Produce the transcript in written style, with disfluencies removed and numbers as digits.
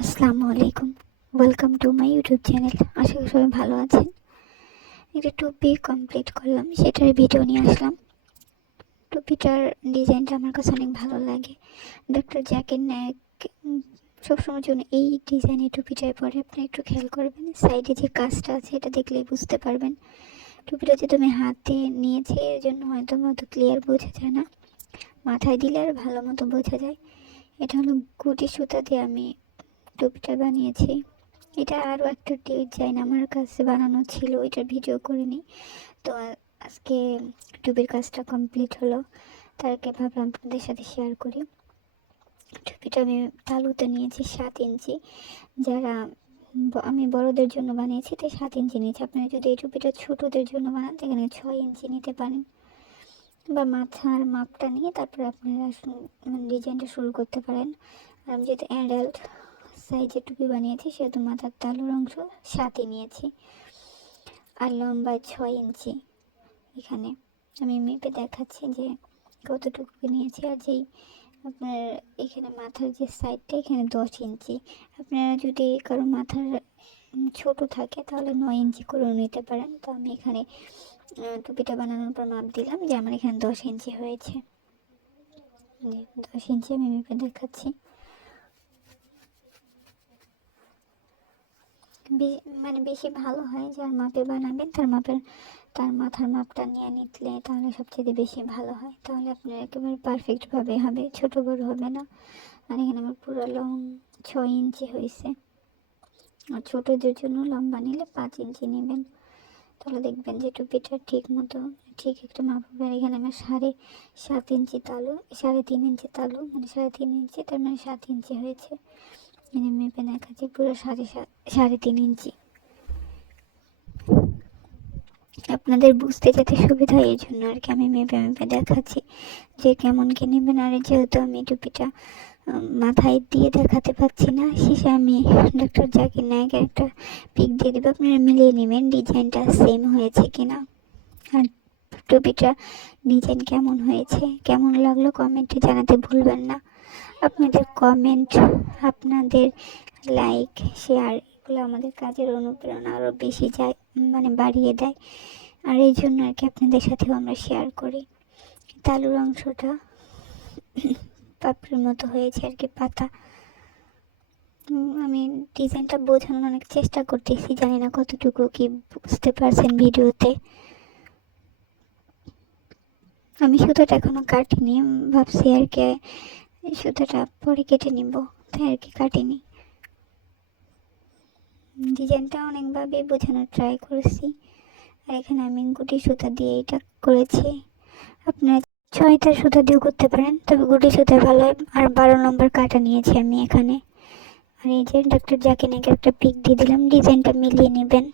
আসসালামু আলাইকুম, welcome to my YouTube channel. আশা করি সবাই ভালো আছেন। একটা টুপি কমপ্লিট করলাম, সেটার ভিডিও নিয়ে আসলাম। টুপিটার ডিজাইনটা আমার কাছে অনেক ভালো লাগে। ডক্টর জাকির নায়েক সবসময় জন্য এই ডিজাইনের টুপিটাই পরে। আপনি একটু খেয়াল করবেন, সাইডে যে কাজটা আছে এটা দেখলেই বুঝতে পারবেন। টুপিটা যেহেতু আমি হাতে নিয়েছি এর জন্য হয়তো অত ক্লিয়ার বোঝা যায় না, মাথায় দিলে আর ভালো মতো বোঝা যায়। এটা হলো গুটি সুতা দিয়ে আমি টুপিটা বানিয়েছি। এটা আরও একটা ডিজাইন আমার কাছে বানানো ছিল, ওইটার ভিডিও করিনি। তো আজকে টুপির কাজটা কমপ্লিট হলো, তার আগে ভাবলাম আপনাদের সাথে শেয়ার করি। টুপিটা আমি তালুতে নিয়েছি 7 ইঞ্চি। যারা আমি বড়দের জন্য বানিয়েছি তাই 7 ইঞ্চি নিয়েছি। আপনারা যদি এই টুপিটা ছোটদের জন্য বানান সেখানে 6 ইঞ্চি নিতে পারেন, বা মাথার মাপটা নিয়ে তারপরে আপনারা ডিজাইনটা শুরু করতে পারেন। আর আমি যেহেতু অ্যাডাল্ট সাইজের টুপি বানিয়েছি সেহেতু মাথার তালুর অংশ 7ই নিয়েছি, আর লম্বা 6 ইঞ্চি। এখানে আমি মেপে দেখাচ্ছি যে কতটুকু নিয়েছি। আর যেই আপনার এখানে মাথার যে সাইডটা এখানে 10 ইঞ্চি। আপনারা যদি কারো মাথার ছোট থাকে তাহলে 9 ইঞ্চি করেও নিতে পারেন। তো আমি এখানে টুপিটা বানানোর পর মাপ দিলাম যে আমার এখানে 10 ইঞ্চি হয়েছে। 10 ইঞ্চি আমি মেপে দেখাচ্ছি। বেশি ভালো হয় যার মাপে বানাবেন তার মাথার মাপটা নিয়ে নিতলে তাহলে সবচেয়ে বেশি ভালো হয়। তাহলে আপনার একেবারে পারফেক্টভাবে হবে, ছোট বড় হবে না। আর এখানে আমার পুরো লং 6 ইঞ্চি হয়েছে। আর ছোটোদের জন্য লম্বা নিলে 5 ইঞ্চি নেবেন, তাহলে দেখবেন যে টুপিটা ঠিক একটা মাপ হবে। আর এখানে আমার 7.5 ইঞ্চি তালু, 3.5 ইঞ্চি তালু, 3.5 ইঞ্চি, তার 7 ইঞ্চি হয়েছে। মেপে দেখাচ্ছি পুরো 3.5 ইঞ্চি। আপনাদের বুঝতে যাতে সুবিধা হয় এই জন্য আর কি আমি মেপে দেখাচ্ছি যে কেমন কি নেবেন। আর যেহেতু আমি টুপিটা মাথায় দিয়ে দেখাতে পাচ্ছি না, শেষে আমি ডক্টর জাকির নায়েকের একটা পিক দিয়ে দেবো, আপনারা মিলিয়ে নেবেন ডিজাইনটা সেম হয়েছে কিনা। আর টুপিটা ডিজাইন কেমন হয়েছে, কেমন লাগলো কমেন্টে জানাতে ভুলবেন না। আপনাদের কমেন্ট, আপনাদের লাইক, শেয়ার এগুলো আমাদের কাজের অনুপ্রেরণা আরও বেশি যায়, বাড়িয়ে দেয়। আর এই জন্য আর কি আপনাদের সাথেও আমরা শেয়ার করি। তালুর অংশটা পাপড়ির মতো হয়েছে আর কি, পাতা। আমি ডিজাইনটা বোঝানোর অনেক চেষ্টা করতেছি, জানি না কতটুকু কি বুঝতে পারছেন ভিডিওতে। আমি সুতোটা এখনো কাটিনি, ভাবছি আর কি সুতোটা পরে কেটে নিব, তাই আর কি কাটিনি। ডিজাইনটা অনেকভাবে বোঝানোর ট্রাই করেছি। আর এখানে আমি গুটি সুতা দিয়ে এটা করেছি। আপনারা 6 সুতা দিয়েও করতে পারেন, তবে গুটি সুতা ভালো হয়। আর 12 নম্বর কাটা নিয়েছি আমি এখানে। আর এই যে ডক্টর জাকির নায়েকের একটা পিক দিয়ে দিলাম, ডিজাইনটা মিলিয়ে নেবেন।